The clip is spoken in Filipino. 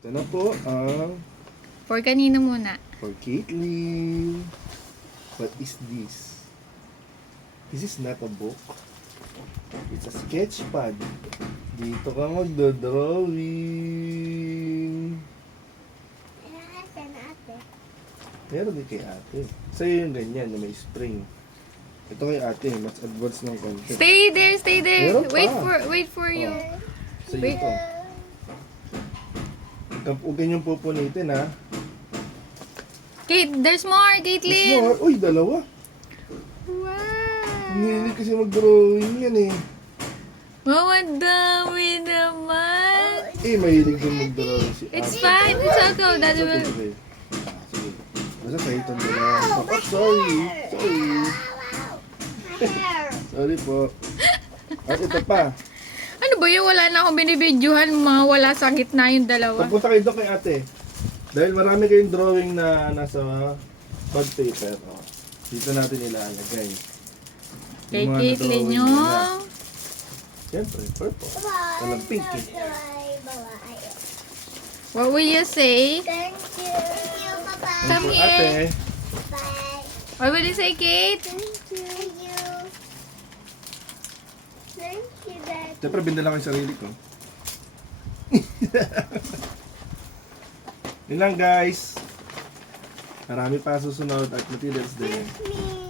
Ito na po ang For kanino muna? for Caitlyn. What is this? This is not a book. It's a sketch pad. Dito ka magdodrawing. Meron din kay ate. Sa'yo yung ganyan na may spring. Ito kay ate, mas advanced ng konti. Stay there, stay there. Meron pa. Wait for you. Sa'yo Wait. ito. Huwag kanyang pupunitin ha. Kate, there's more, Caitlyn. More. Uy, dalawa. Wow. Hindi kasi mag-drawing yan eh. Wow, ang dami naman. Mahilig din mag-drawing si It's ate. fine. It's okay. Daddy will... Sige. Sige. Basta kayo itong dalawa. Oh, sorry. Sorry po. At ito pa. Ano ba yun? Wala na akong binibidyohan. Mga wala sa gitna yung dalawa. Pagpunta kayo doon kay ate. Dahil marami kayong drawing na nasa bag paper. Oh. Dito natin ilalagay. Kay Yung mga Caitlyn na-drawing yung... nila. Siyempre, purple. Walang pink eh. What will you say? Thank you. Thank you, Papa. Come Ito, here. ate. Bye. What will you say, Kate? Thank you. Thank you. Thank you, Dad. Siyempre, binala ko yung sarili ko. Yun lang guys. Marami pa susunod at materials din. Me.